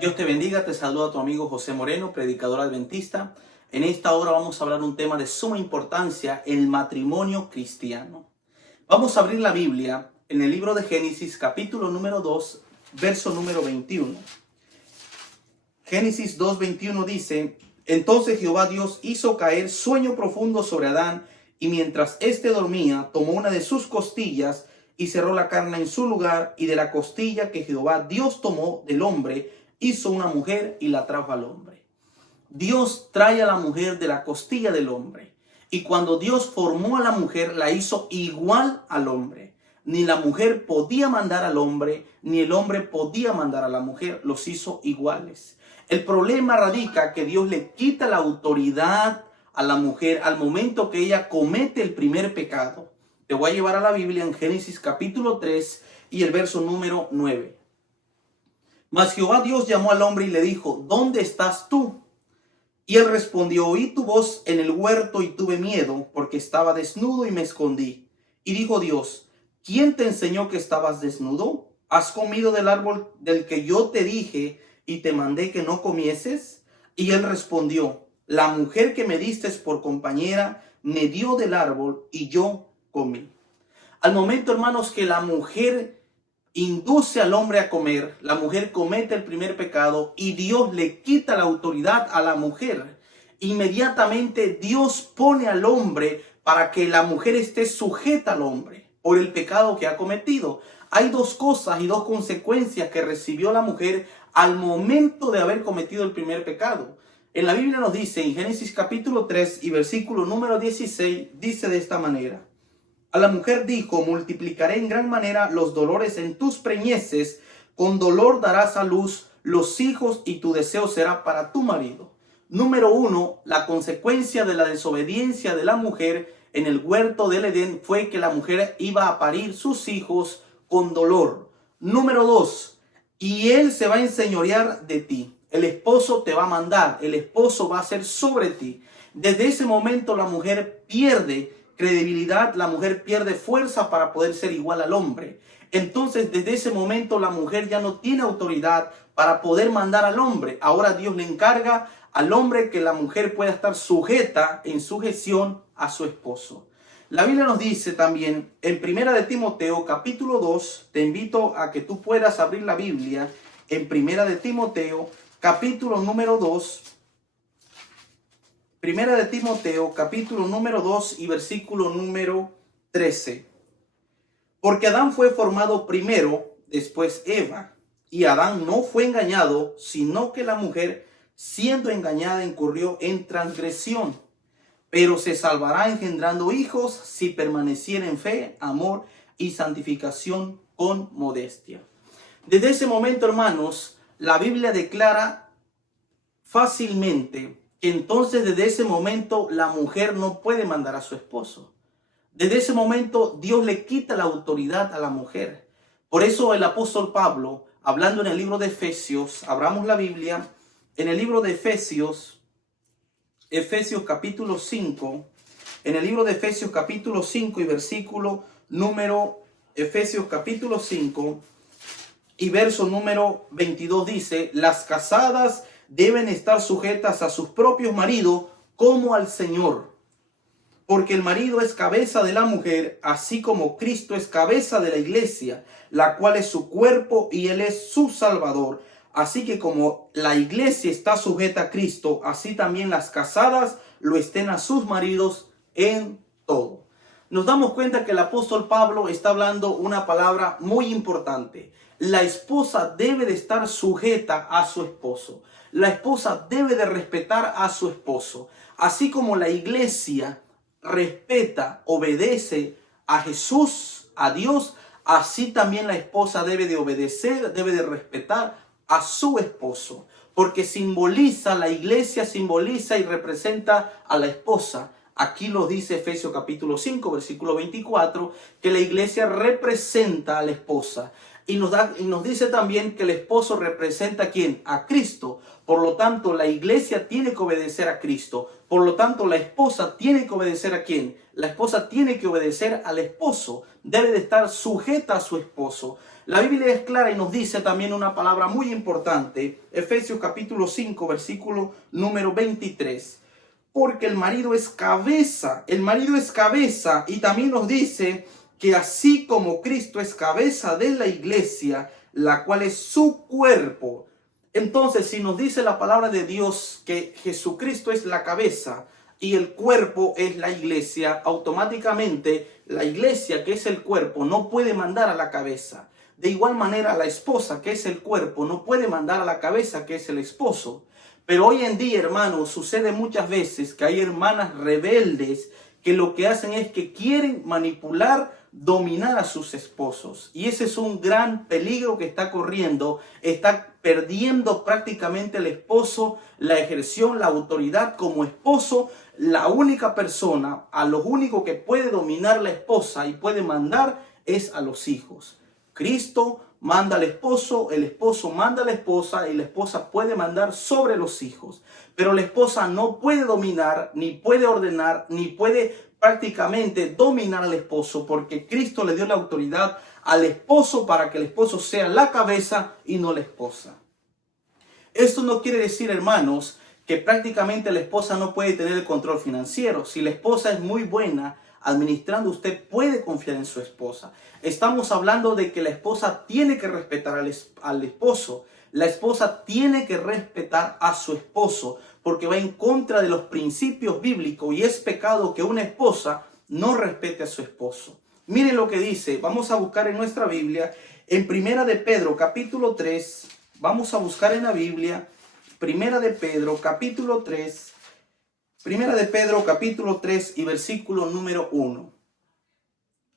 Dios te bendiga, te saluda tu amigo José Moreno, predicador adventista. En esta hora vamos a hablar un tema de suma importancia, el matrimonio cristiano. Vamos a abrir la Biblia en el libro de Génesis, capítulo número 2, verso número 21. Génesis 2:21 dice: Entonces Jehová Dios hizo caer sueño profundo sobre Adán, y mientras éste dormía, tomó una de sus costillas y cerró la carne en su lugar, y de la costilla que Jehová Dios tomó del hombre, hizo una mujer y la trajo al hombre. Dios trae a la mujer de la costilla del hombre. Y cuando Dios formó a la mujer, la hizo igual al hombre. Ni la mujer podía mandar al hombre, ni el hombre podía mandar a la mujer. Los hizo iguales. El problema radica que Dios le quita la autoridad a la mujer al momento que ella comete el primer pecado. Te voy a llevar a la Biblia en Génesis capítulo 3 y el verso número 9. Mas Jehová Dios llamó al hombre y le dijo: ¿Dónde estás tú? Y él respondió: Oí tu voz en el huerto y tuve miedo, porque estaba desnudo y me escondí. Y dijo Dios: ¿Quién te enseñó que estabas desnudo? ¿Has comido del árbol del que yo te dije y te mandé que no comieses? Y él respondió: La mujer que me diste por compañera me dio del árbol y yo comí. Al momento, hermanos, que la mujer induce al hombre a comer, la mujer comete el primer pecado y Dios le quita la autoridad a la mujer. Inmediatamente Dios pone al hombre para que la mujer esté sujeta al hombre por el pecado que ha cometido. Hay dos cosas y dos consecuencias que recibió la mujer al momento de haber cometido el primer pecado. En la Biblia nos dice, en Génesis capítulo 3 y versículo número 16, dice de esta manera: A la mujer dijo: multiplicaré en gran manera los dolores en tus preñeces, con dolor darás a luz los hijos y tu deseo será para tu marido. Número 1, la consecuencia de la desobediencia de la mujer en el huerto del Edén fue que la mujer iba a parir sus hijos con dolor. Número 2, y él se va a enseñorear de ti. El esposo te va a mandar, el esposo va a ser sobre ti. Desde ese momento la mujer pierde credibilidad, la mujer pierde fuerza para poder ser igual al hombre. Entonces, desde ese momento la mujer ya no tiene autoridad para poder mandar al hombre. Ahora Dios le encarga al hombre que la mujer pueda estar sujeta, en sujeción a su esposo. La Biblia nos dice también en Primera de Timoteo capítulo 2, te invito a que tú puedas abrir la Biblia en Primera de Timoteo capítulo número 2. Primera de Timoteo, capítulo número 2 y versículo número 13. Porque Adán fue formado primero, después Eva. Y Adán no fue engañado, sino que la mujer, siendo engañada, incurrió en transgresión. Pero se salvará engendrando hijos si permaneciera en fe, amor y santificación con modestia. Desde ese momento, hermanos, la Biblia declara fácilmente que entonces desde ese momento la mujer no puede mandar a su esposo. Desde ese momento Dios le quita la autoridad a la mujer. Por eso el apóstol Pablo, hablando en el libro de Efesios, abramos la Biblia, en el libro de Efesios capítulo 5, en el libro de Efesios capítulo 5 y versículo número, Efesios capítulo 5 y verso número 22 dice: Las casadas deben estar sujetas a sus propios maridos como al Señor. Porque el marido es cabeza de la mujer, así como Cristo es cabeza de la iglesia, la cual es su cuerpo y él es su Salvador. Así que como la iglesia está sujeta a Cristo, así también las casadas lo estén a sus maridos en todo. Nos damos cuenta que el apóstol Pablo está hablando una palabra muy importante. La esposa debe de estar sujeta a su esposo. La esposa debe de respetar a su esposo. Así como la iglesia respeta, obedece a Jesús, a Dios, así también la esposa debe de obedecer, debe de respetar a su esposo. Porque simboliza, la iglesia simboliza y representa a la esposa. Aquí lo dice Efesios capítulo 5, versículo 24, que la iglesia representa a la esposa. y nos dice también que el esposo representa ¿a quién? A Cristo. Por lo tanto, la iglesia tiene que obedecer a Cristo. Por lo tanto, la esposa tiene que obedecer ¿a quién? La esposa tiene que obedecer al esposo. Debe de estar sujeta a su esposo. La Biblia es clara y nos dice también una palabra muy importante. Efesios capítulo 5, versículo número 23. Porque el marido es cabeza. El marido es cabeza. Y también nos dice que así como Cristo es cabeza de la iglesia, la cual es su cuerpo. Entonces, si nos dice la palabra de Dios que Jesucristo es la cabeza y el cuerpo es la iglesia, automáticamente la iglesia, que es el cuerpo, no puede mandar a la cabeza. De igual manera, la esposa, que es el cuerpo, no puede mandar a la cabeza, que es el esposo. Pero hoy en día, hermanos, sucede muchas veces que hay hermanas rebeldes que lo que hacen es que quieren manipular, dominar a sus esposos. Y ese es un gran peligro que está corriendo. Está perdiendo prácticamente el esposo la ejerción, la autoridad como esposo. La única persona, a lo único que puede dominar la esposa y puede mandar es a los hijos. Cristo manda al esposo, el esposo manda a la esposa y la esposa puede mandar sobre los hijos. Pero la esposa no puede dominar, ni puede ordenar, ni puede prácticamente dominar al esposo, porque Cristo le dio la autoridad al esposo para que el esposo sea la cabeza y no la esposa. Esto no quiere decir, hermanos, que prácticamente la esposa no puede tener el control financiero. Si la esposa es muy buena administrando, usted puede confiar en su esposa. Estamos hablando de que la esposa tiene que respetar al esposo. La esposa tiene que respetar a su esposo porque va en contra de los principios bíblicos y es pecado que una esposa no respete a su esposo. Miren lo que dice, vamos a buscar en nuestra Biblia, en Primera de Pedro capítulo 3, vamos a buscar en la Biblia, Primera de Pedro capítulo 3, Primera de Pedro capítulo 3 y versículo número 1.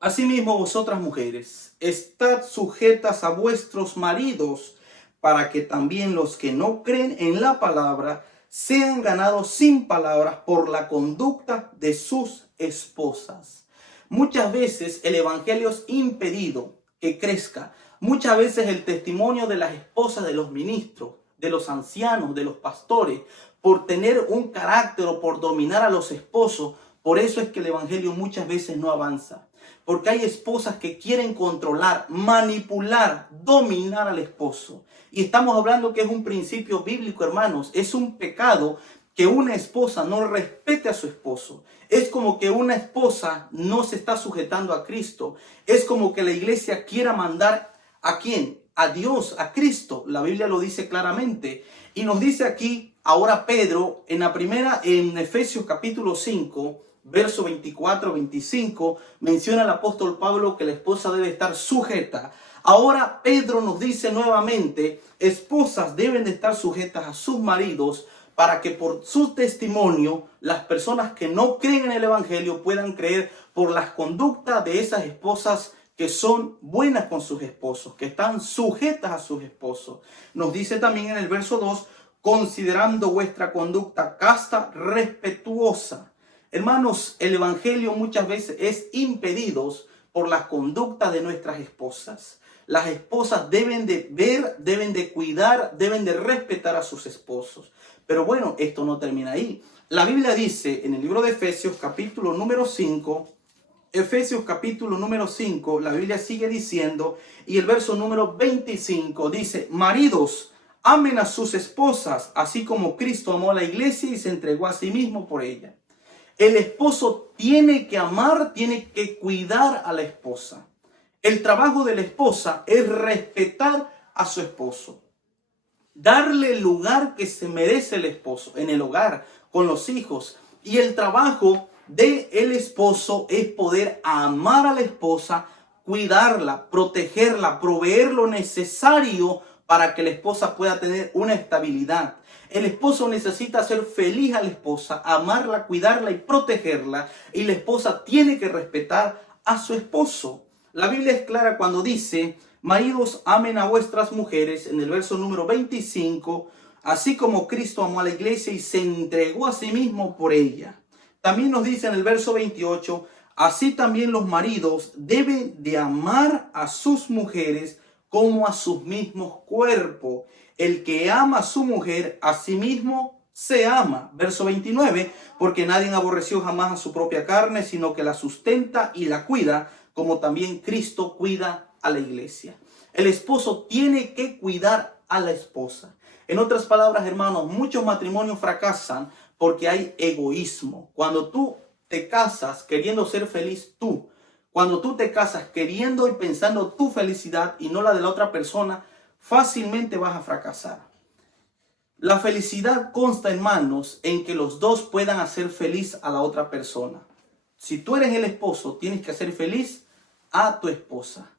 Asimismo vosotras mujeres, estad sujetas a vuestros maridos, para que también los que no creen en la palabra sean ganados sin palabras por la conducta de sus esposas. Muchas veces el evangelio es impedido que crezca. Muchas veces el testimonio de las esposas de los ministros, de los ancianos, de los pastores, por tener un carácter o por dominar a los esposos, por eso es que el evangelio muchas veces no avanza. Porque hay esposas que quieren controlar, manipular, dominar al esposo. Y estamos hablando que es un principio bíblico, hermanos. Es un pecado que una esposa no respete a su esposo. Es como que una esposa no se está sujetando a Cristo. Es como que la iglesia quiera mandar ¿a quién? A Dios, a Cristo. La Biblia lo dice claramente. Y nos dice aquí, ahora Pedro, en Efesios capítulo 5, verso 24-25, menciona el apóstol Pablo que la esposa debe estar sujeta. Ahora Pedro nos dice nuevamente, esposas deben de estar sujetas a sus maridos para que por su testimonio las personas que no creen en el evangelio puedan creer por las conductas de esas esposas que son buenas con sus esposos, que están sujetas a sus esposos. Nos dice también en el verso 2, considerando vuestra conducta casta, respetuosa. Hermanos, el evangelio muchas veces es impedido por la conducta de nuestras esposas. Las esposas deben de ver, deben de cuidar, deben de respetar a sus esposos. Pero bueno, esto no termina ahí. La Biblia dice en el libro de Efesios capítulo número 5, la Biblia sigue diciendo, y el verso número 25 dice, maridos, amen a sus esposas, así como Cristo amó a la iglesia y se entregó a sí mismo por ella. El esposo tiene que amar, tiene que cuidar a la esposa. El trabajo de la esposa es respetar a su esposo. Darle el lugar que se merece el esposo en el hogar, con los hijos. Y el trabajo del esposo es poder amar a la esposa, cuidarla, protegerla, proveer lo necesario para que la esposa pueda tener una estabilidad. El esposo necesita hacer feliz a la esposa, amarla, cuidarla y protegerla. Y la esposa tiene que respetar a su esposo. La Biblia es clara cuando dice, maridos, amen a vuestras mujeres, en el verso número 25, así como Cristo amó a la iglesia y se entregó a sí mismo por ella. También nos dice en el verso 28, así también los maridos deben de amar a sus mujeres como a sus mismos cuerpos. El que ama a su mujer, a sí mismo se ama. Verso 29, porque nadie aborreció jamás a su propia carne, sino que la sustenta y la cuida, como también Cristo cuida a la iglesia. El esposo tiene que cuidar a la esposa. En otras palabras, hermanos, muchos matrimonios fracasan porque hay egoísmo. Cuando tú te casas queriendo ser feliz tú, cuando tú te casas queriendo y pensando tu felicidad y no la de la otra persona, fácilmente vas a fracasar. La felicidad consta, hermanos, en que los dos puedan hacer feliz a la otra persona. Si tú eres el esposo, tienes que hacer feliz a tu esposa.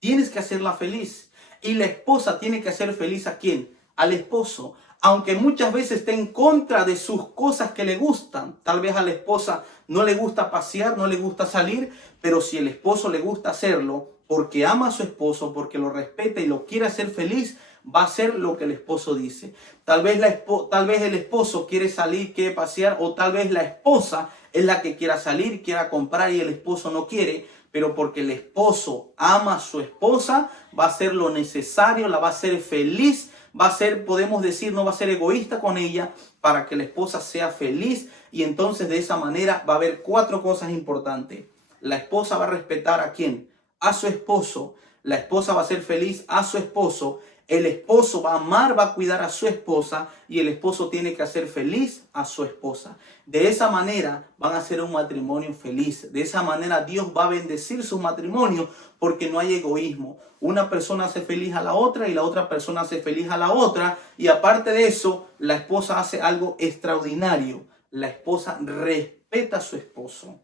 Tienes que hacerla feliz. Y la esposa tiene que hacer feliz ¿a quién? Al esposo. Aunque muchas veces esté en contra de sus cosas que le gustan. Tal vez a la esposa no le gusta pasear, no le gusta salir, pero si el esposo le gusta hacerlo, porque ama a su esposo, porque lo respeta y lo quiere hacer feliz, va a hacer lo que el esposo dice. Tal vez el esposo quiere salir, quiere pasear, o tal vez la esposa es la que quiera salir, quiera comprar y el esposo no quiere. Pero porque el esposo ama a su esposa, va a hacer lo necesario, la va a hacer feliz, va a ser, podemos decir, no va a ser egoísta con ella para que la esposa sea feliz. Y entonces de esa manera va a haber 4 cosas importantes. La esposa va a respetar ¿a quién? A su esposo. La esposa va a ser feliz a su esposo. El esposo va a amar, va a cuidar a su esposa y el esposo tiene que hacer feliz a su esposa. De esa manera van a ser un matrimonio feliz. De esa manera Dios va a bendecir su matrimonio porque no hay egoísmo. Una persona hace feliz a la otra y la otra persona hace feliz a la otra. Y aparte de eso, la esposa hace algo extraordinario. La esposa respeta a su esposo.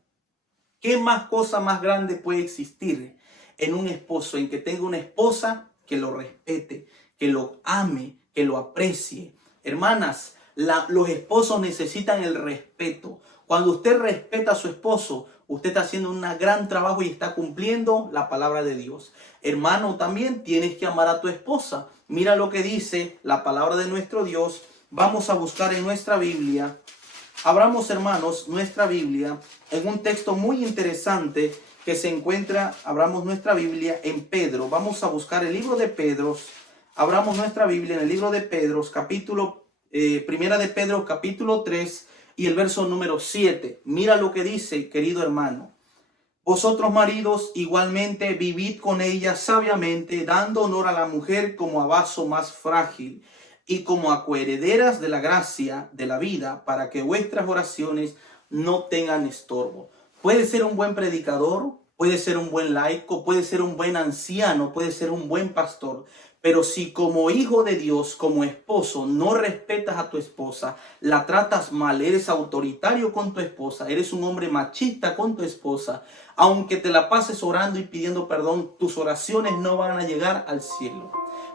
¿Qué más cosa más grande puede existir en un esposo? En que tenga una esposa que lo respete, que lo ame, que lo aprecie. Hermanas, los esposos necesitan el respeto. Cuando usted respeta a su esposo, usted está haciendo un gran trabajo y está cumpliendo la palabra de Dios. Hermano, también tienes que amar a tu esposa. Mira lo que dice la palabra de nuestro Dios. Vamos a buscar en nuestra Biblia. Abramos, hermanos, nuestra Biblia en un texto muy interesante que se encuentra, abramos nuestra Biblia en Pedro. Vamos a buscar el libro de Pedro. Abramos nuestra Biblia en el libro de Pedro, primera de Pedro, capítulo 3 y el verso número 7. Mira lo que dice, querido hermano. Vosotros maridos igualmente vivid con ella sabiamente, dando honor a la mujer como a vaso más frágil y como a coherederas de la gracia de la vida, para que vuestras oraciones no tengan estorbo. Puede ser un buen predicador, puede ser un buen laico, puede ser un buen anciano, puede ser un buen pastor. Pero si como hijo de Dios, como esposo, no respetas a tu esposa, la tratas mal, eres autoritario con tu esposa, eres un hombre machista con tu esposa, aunque te la pases orando y pidiendo perdón, tus oraciones no van a llegar al cielo.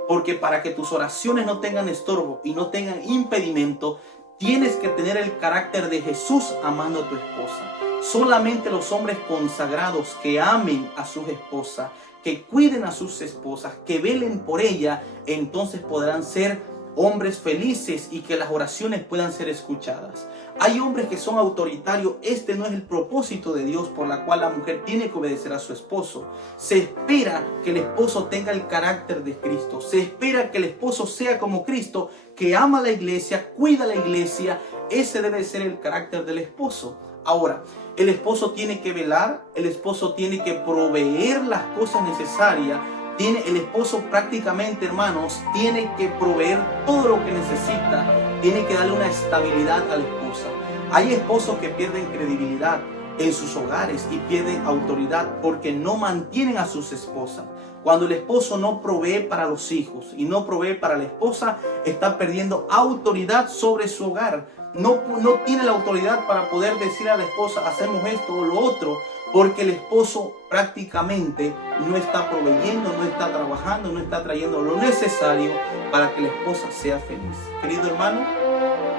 Porque para que tus oraciones no tengan estorbo y no tengan impedimento, tienes que tener el carácter de Jesús amando a tu esposa. Solamente los hombres consagrados que amen a sus esposas, que cuiden a sus esposas, que velen por ella, entonces podrán ser hombres felices y que las oraciones puedan ser escuchadas. Hay hombres que son autoritarios. Este no es el propósito de Dios por la cual la mujer tiene que obedecer a su esposo. Se espera que el esposo tenga el carácter de Cristo. Se espera que el esposo sea como Cristo, que ama a la iglesia, cuida a la iglesia. Ese debe ser el carácter del esposo. Ahora, el esposo tiene que velar, el esposo tiene que proveer las cosas necesarias. El esposo prácticamente, hermanos, tiene que proveer todo lo que necesita. Tiene que darle una estabilidad a la esposa. Hay esposos que pierden credibilidad en sus hogares y pierden autoridad porque no mantienen a sus esposas. Cuando el esposo no provee para los hijos y no provee para la esposa, está perdiendo autoridad sobre su hogar. No tiene la autoridad para poder decir a la esposa, hacemos esto o lo otro, porque el esposo prácticamente no está proveyendo, no está trabajando, no está trayendo lo necesario para que la esposa sea feliz. Querido hermano,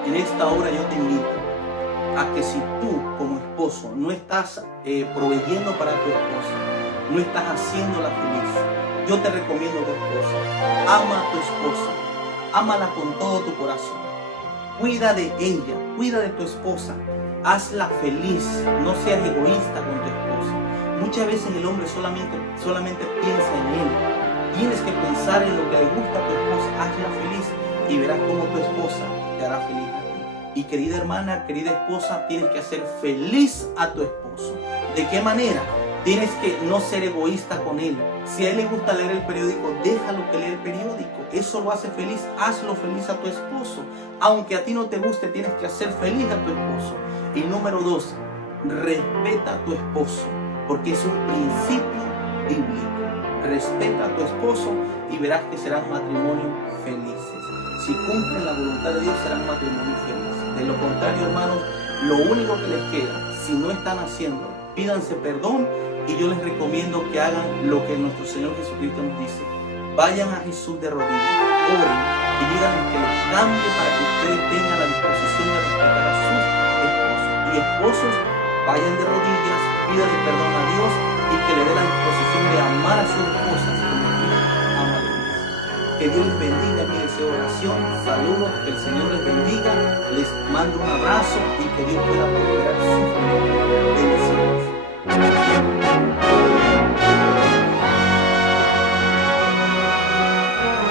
en esta hora yo te invito a que si tú como esposo no estás proveyendo para tu esposa, no estás haciéndola feliz, yo te recomiendo 2 cosas. Ama a tu esposa, ámala con todo tu corazón. Cuida de ella, cuida de tu esposa, hazla feliz, no seas egoísta con tu esposa. Muchas veces el hombre solamente piensa en él, Tienes que pensar en lo que le gusta a tu esposa. Hazla feliz y verás cómo tu esposa te hará feliz a ti. Y querida hermana, querida esposa, tienes que hacer feliz a tu esposo. ¿De qué manera? Tienes que no ser egoísta con él. Si a él le gusta leer el periódico, déjalo que lea el periódico. Eso lo hace feliz. Hazlo feliz a tu esposo. Aunque a ti no te guste, tienes que hacer feliz a tu esposo. Y número 2, respeta a tu esposo, porque es un principio bíblico. Respeta a tu esposo y verás que serán matrimonios felices. Si cumplen la voluntad de Dios, serán matrimonios felices. De lo contrario, hermanos, lo único que les queda, si no están haciendo, pídanse perdón, y yo les recomiendo que hagan lo que nuestro Señor Jesucristo nos dice. Vayan a Jesús de rodillas, oren y díganle que los cambie para que ustedes tengan la disposición de respetar a sus esposos. Y esposos, vayan de rodillas, pídanle perdón a Dios y que le dé la disposición de amar a sus esposas como Cristo ama a la iglesia. Que Dios les bendiga, mi deseo de oración. Saludos, que el Señor les bendiga, les mando un abrazo y que Dios pueda